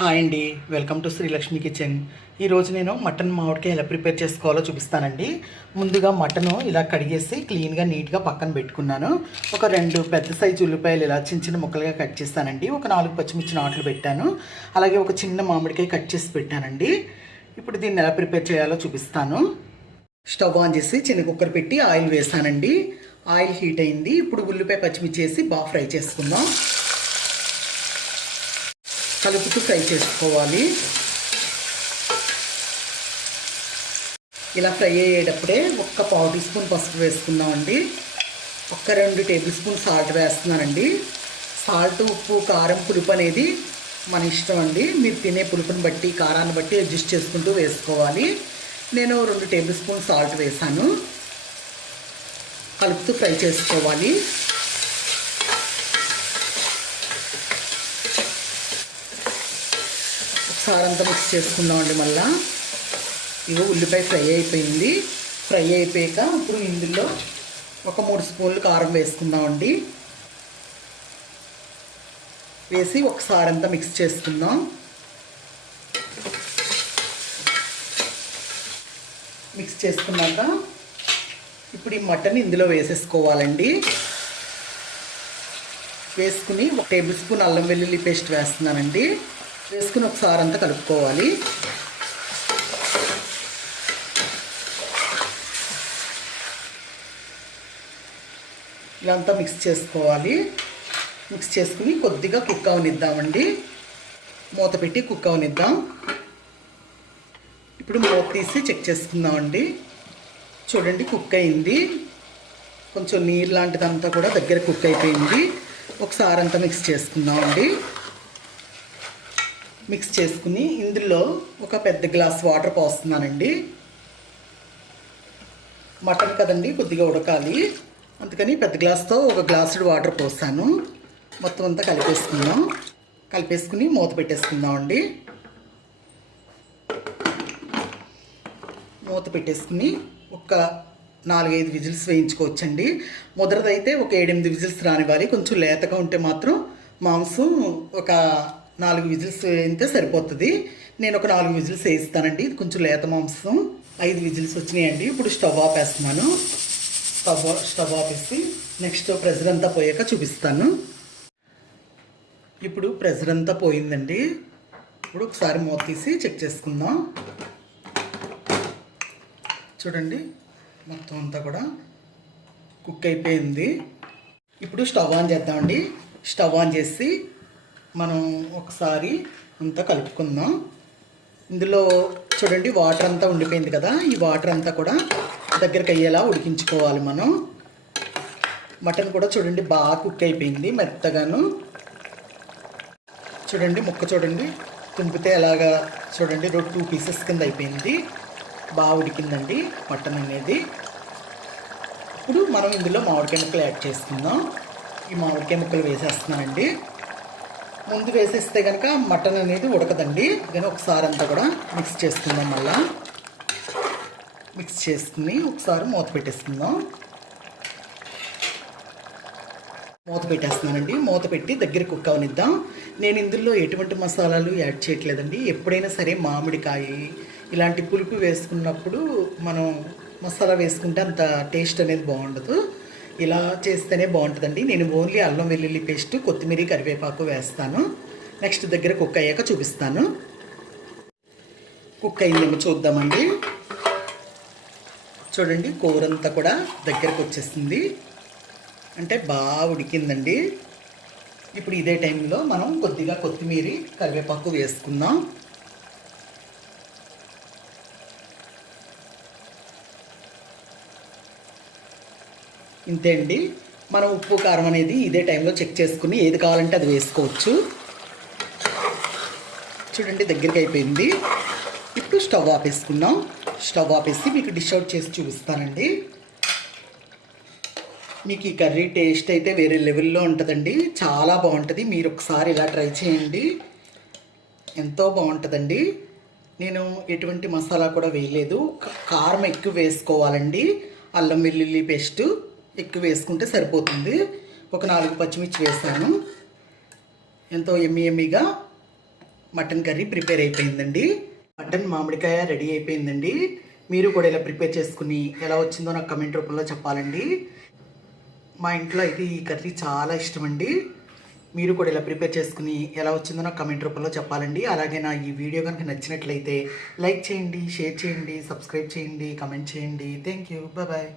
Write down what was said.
Hi అండి. Welcome to Srilakshmi kitchen. ఈరోజు నేను మటన్ మామిడికాయ ఎలా ప్రిపేర్ చేసుకోవాలో చూపిస్తానండి. ముందుగా మటను ఇలా కడిగేసి క్లీన్గా నీట్గా పక్కన పెట్టుకున్నాను. ఒక రెండు పెద్ద సైజు ఉల్లిపాయలు ఇలా చిన్న చిన్న ముక్కలుగా కట్ చేస్తానండి. ఒక నాలుగు పచ్చిమిర్చి నాట్లు పెట్టాను. అలాగే ఒక చిన్న మామిడికాయ కట్ చేసి పెట్టానండి. ఇప్పుడు దీన్ని ఎలా ప్రిపేర్ చేయాలో చూపిస్తాను. స్టవ్ ఆన్ చేసి చిన్న కుక్కర్ పెట్టి ఆయిల్ వేసానండి. ఆయిల్ హీట్ అయింది. ఇప్పుడు ఉల్లిపాయ పచ్చిమిర్చి వేసి బాగా ఫ్రై చేసుకుందాం. కలుపుతూ ఫ్రై చేసుకోవాలి ఇలా ఫ్రై అయ్యేటప్పుడే ఒక్క పావు టీ స్పూన్ పసుపు వేసుకుందామండి. ఒక్క రెండు టేబుల్ స్పూన్ సాల్ట్ వేస్తున్నానండి. సాల్ట్ ఉప్పు కారం పులుపు అనేది మన ఇష్టం అండి. మీరు తినే పులుపుని బట్టి కారాన్ని బట్టి అడ్జస్ట్ చేసుకుంటూ వేసుకోవాలి. నేను రెండు టేబుల్ స్పూన్ సాల్ట్ వేసాను కలుపుతూ ఫ్రై చేసుకోవాలి. సారంతా మిక్స్ చేసుకుందామండి మళ్ళా. ఇగో ఉల్లిపాయ ఫ్రై అయిపోయింది. ఫ్రై అయిపోయాక ఇప్పుడు ఇందులో ఒక మూడు స్పూన్లు కారం వేసుకుందామండి. వేసి ఒకసారి అంతా మిక్స్ చేసుకుందాం. మిక్స్ చేసుకున్నాక ఇప్పుడు ఈ మటన్ ఇందులో వేసేసుకోవాలండి. వేసుకుని ఒక టేబుల్ స్పూన్ అల్లం వెల్లుల్లి పేస్ట్ వేస్తున్నానండి. వేసుకుని ఒకసారి అంతా కలుపుకోవాలి. ఇలా అంతా మిక్స్ చేసుకోవాలి. మిక్స్ చేసుకుని కొద్దిగా కుక్ అవనిద్దామండి. మూత పెట్టి కుక్ అవనిద్దాం. ఇప్పుడు మూత తీసి చెక్ చేసుకుందామండి. చూడండి కుక్ అయింది. కొంచెం నీరు లాంటిదంతా కూడా దగ్గర కుక్ అయిపోయింది. ఒకసారి అంతా మిక్స్ చేసుకుందామండి. మిక్స్ చేసుకుని ఇందులో ఒక పెద్ద గ్లాస్ వాటర్ పోస్తున్నానండి. మటన్ కదండి కొద్దిగా ఉడకాలి. అందుకని పెద్ద గ్లాస్తో ఒక గ్లాసుడు వాటర్ పోస్తాను మొత్తం అంతా కలిపేసుకుందాం. కలిపేసుకుని మూత పెట్టేసుకుందామండి. మూత పెట్టేసుకుని ఒక నాలుగైదు విజిల్స్ వేయించుకోవచ్చండి. ముద్రదైతే ఒక ఏడెనిమిది విజిల్స్ రానివ్వాలి. కొంచెం లేతగా ఉంటే మాత్రం మాంసం ఒక నాలుగు విజిల్స్ వేయితే సరిపోతుంది. నేను ఒక నాలుగు విజిల్స్ వేయిస్తానండి. ఇది కొంచెం లేత మాంసం. ఐదు విజిల్స్ వచ్చినాయండి. ఇప్పుడు స్టవ్ ఆపేస్తున్నాను స్టవ్ స్టవ్ ఆపేసి నెక్స్ట్ ప్రెజర్ అంతా పోయాక చూపిస్తాను. ఇప్పుడు ప్రెజర్ అంతా పోయిందండి. ఇప్పుడు ఒకసారి మూత తీసి చెక్ చేసుకుందాం. చూడండి మొత్తం అంతా కూడా కుక్ అయిపోయింది. ఇప్పుడు స్టవ్ ఆన్ చేద్దామండి. స్టవ్ ఆన్ చేసి మనం ఒకసారి అంతా కలుపుకుందాం. ఇందులో చూడండి వాటర్ అంతా ఉండిపోయింది కదా. ఈ వాటర్ అంతా కూడా దగ్గరికి అయ్యేలా ఉడికించుకోవాలి మనం. మటన్ కూడా చూడండి బాగా కుక్ అయిపోయింది మెత్తగాను. చూడండి ముక్క చూడండి తుంపితే ఎలాగా చూడండి రెండు టూ పీసెస్ కింద అయిపోయింది. బాగా ఉడికిందండి మటన్ అనేది. ఇప్పుడు మనం ఇందులో మామిడికాయ ముక్కలు యాడ్ చేసుకుందాం. ఈ మామిడికాయ ముక్కలు వేసేస్తున్నానండి. ముందు వేసేస్తే కనుక మటన్ అనేది ఉడకదండి. కానీ ఒకసారి అంతా కూడా మిక్స్ చేసుకుందాం మళ్ళా. మిక్స్ చేసుకుని ఒకసారి మూత పెట్టేసుకుందాం. మూత పెట్టేస్తున్నానండి. మూత పెట్టి దగ్గర కుక్ అవనిద్దాం. నేను ఇందులో ఎటువంటి మసాలాలు యాడ్ చేయట్లేదండి. ఎప్పుడైనా సరే మామిడికాయ ఇలాంటి పులుపు వేసుకున్నప్పుడు మనం మసాలా వేసుకుంటే అంత టేస్ట్ అనేది బాగుండదు. ఇలా చేస్తేనే బాగుంటుందండి. నేను ఓన్లీ అల్లం వెల్లుల్లి పేస్ట్ కొత్తిమీర కరివేపాకు వేస్తాను. నెక్స్ట్ దగ్గర కుక్ అయ్యాక చూపిస్తాను. కుక్ అయిందేమో చూద్దామండి. చూడండి కూర అంతా కూడా దగ్గరకు వచ్చేసింది. అంటే బాగా ఉడికిందండి. ఇప్పుడు ఇదే టైంలో మనం కొద్దిగా కొత్తిమీర కరివేపాకు వేసుకుందాం. ఇంతే అండి. మనం ఉప్పు కారం అనేది ఇదే టైంలో చెక్ చేసుకుని ఏది కావాలంటే అది వేసుకోవచ్చు. చూడండి దగ్గరికి అయిపోయింది. ఇప్పుడు స్టవ్ ఆపేసుకున్నాం స్టవ్ ఆపేసి మీకు డిష్ అవుట్ చేసి చూపిస్తానండి. మీకు ఈ కర్రీ టేస్ట్ అయితే వేరే లెవెల్లో ఉంటుందండి. చాలా బాగుంటుంది. మీరు ఒకసారి ఇలా ట్రై చేయండి. ఎంతో బాగుంటుందండి. నేను ఎటువంటి మసాలా కూడా వేయలేదు. కారం ఎక్కువ వేసుకోవాలండి. అల్లం వెల్లుల్లి పేస్టు. ఎక్కువ వేసుకుంటే సరిపోతుంది. ఒక నాలుగు పచ్చిమిర్చి వేసాను. ఎంతో ఎమ్మి ఎమ్మిగా మటన్ కర్రీ ప్రిపేర్ అయిపోయిందండి. మటన్ మామిడికాయ రెడీ అయిపోయిందండి. మీరు కూడా ఇలా ప్రిపేర్ చేసుకుని ఎలా వచ్చిందో నాకు కమెంట్ రూపంలో చెప్పాలండి. మా ఇంట్లో అయితే ఈ కర్రీ చాలా ఇష్టం అండి మీరు కూడా ఇలా ప్రిపేర్ చేసుకుని ఎలా వచ్చిందో నాకు కమెంట్ రూపంలో చెప్పాలండి. అలాగే నా ఈ వీడియో కనుక నచ్చినట్లయితే లైక్ చేయండి షేర్ చేయండి సబ్స్క్రైబ్ చేయండి కమెంట్ చేయండి. Thank you. బాయ్.